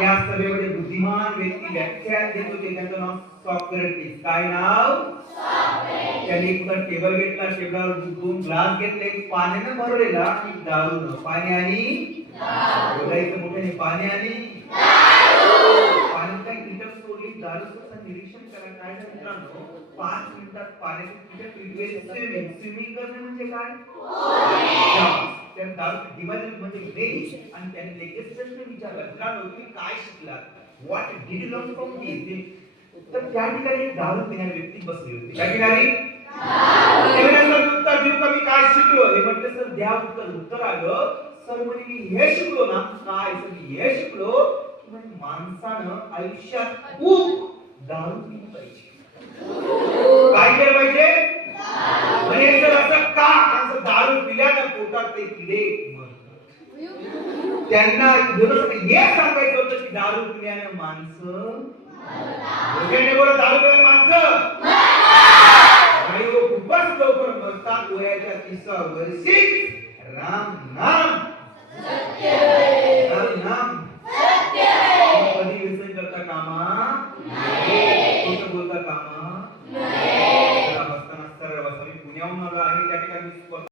त्या सभेमध्ये बुद्धिमान व्यक्ती व्याख्यान देत होते, त्यांचं नाव सॉक्रेटिस. काय नाव? त्यांनी पुन्हा टेबल घेतला, टेबलावर 2 ग्लास घेतले, पाण्याने भरलेला आणि दारूनं. पाणी आणि बोलायचं मोठ्याने, पाणी आणि पाणी काय कीटक सोडली, दारूचं निरीक्षण करा. काय झालं मित्रांनो, 5 मिनिटात पाण्याचे कीटक पिळले. स्विमिंग करणे म्हणजे काय? त्या दारू डिवाइड म्हणजे वेज. आणि त्यांनी लगेच प्रश्न विचारला, मित्रांनो तुम्ही काय शिकलात? What did you learn from this? तर त्या ठिकाणी एक दारू पिणारी व्यक्ती बसली होती. त्या ठिकाणी उत्तर देऊ का मी काय शिकलो? हे म्हटलं सर द्या उत्तर. उत्तर आलं सर म्हणजे मी हे शिकलो ना. काय सर? मी हे शिकलो की म्हणजे माणसानं आयुष्यात खूप दारू पिली पाहिजे. काय केलं पाहिजे? म्हणजे सर असं का? कारण दारू पिल्यानं पोटात ते किडे मरतात. त्यांना हे सांगायचं होतं की दारू पिल्यानं माणसं दारू पिल्यानं माणसं आणि खूपच लवकर मरतात. वयाच्या 30व्या वर्षी राम